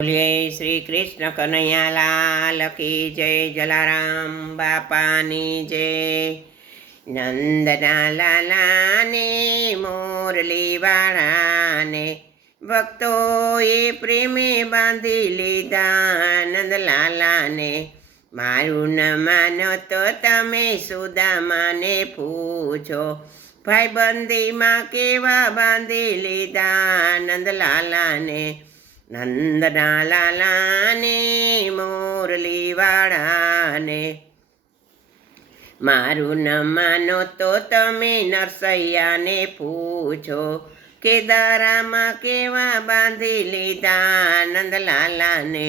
બોલીએ શ્રી કૃષ્ણ કનૈયા લાલ કી જય, જલારામ બાપાની જય। નંદના લાલાને મોરલી વાળાને ભક્તોએ પ્રેમે બાંધી લીધા। નંદલાલાને મારું ન માનો તો તમે સુદામાને પૂછો, ભાઈબંધીમાં કેવા બાંધી લીધા। નંદલાલાને નંદના લાલાને મોરલી વાળાને મારું ન માનો તો તમે નરસૈયાને પૂછો, કેદારામાં કેવા બાંધી લીધા। નંદલાલાને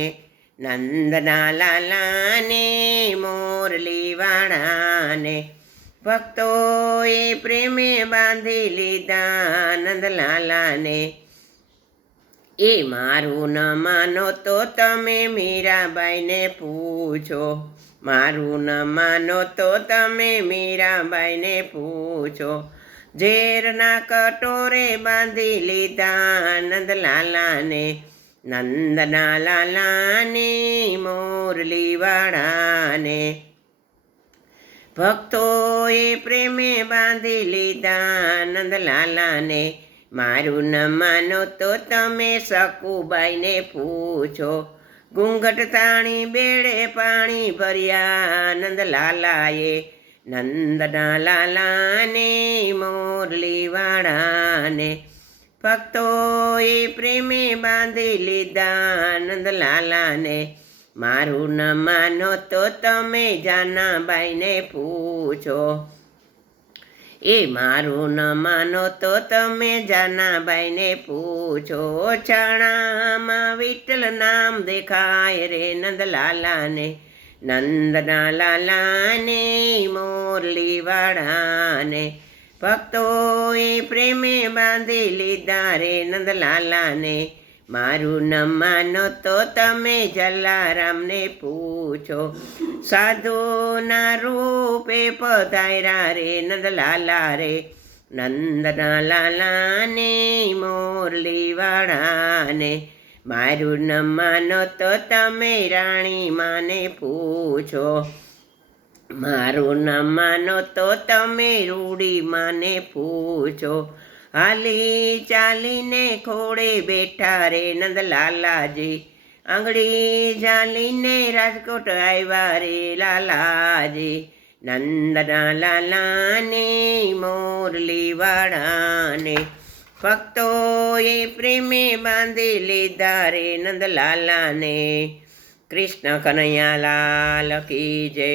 નંદના લાલાને મોરલી વાળાને ભક્તોએ પ્રેમે બાંધી લીધા। નંદલાલાને એ મારું ન માનો તો તમે મીરાબાઈને પૂછો, મારું ન માનો તો તમે મીરાબાઈને પૂછો, ઝેરના કટોરે બાંધી લીધા। નંદલાલાને નંદના લાલાને મોરલી વાળાને ભક્તોએ પ્રેમે બાંધી લીધા। નંદલાલાને મારું ન માનો તો તમે સકુબાઈને પૂછો, ઘૂંઘટ તાણી બેડે પાણી ભર્યા। નંદલાલાએ નંદના લાલાને મોરલી વાળાને ભક્તોએ પ્રેમે બાંધી લીધા। નંદલાલાને મારું ન માનો તો તમે જાનાબાઈને પૂછો, એ મારું ન માનો તો તમે જાનાબાઈને પૂછો, છાણામાં વિઠ્ઠલ નામ દેખાય રે। નંદલાલાને નંદના લાલાને મોરલી વાળાને ભક્તોએ પ્રેમે બાંધી લીધા રે। નંદલાલાને મારું ન માનો તો તમે જલારામને પૂછો, સાધુના રૂપે પધાર્યા રે। નંદલાલા રે નંદના લાલાને મોરલી વાળાને મારું ન માનો તો તમે રાણી માને પૂછો, મારું ન માનો તો તમે રૂડી માને પૂછો, હાલી ચાલીને ખોડે બેઠા રે। નંદલાલાજી આંગળી ઝાલીને રાજકોટ આવ્યા રે લાલાજી। નંદના લાલાને મોરલી વાળાને ભક્તોએ પ્રેમે બાંધી લીધા રે। નંદલાલાને કૃષ્ણ કનૈયા લાલ કી જય।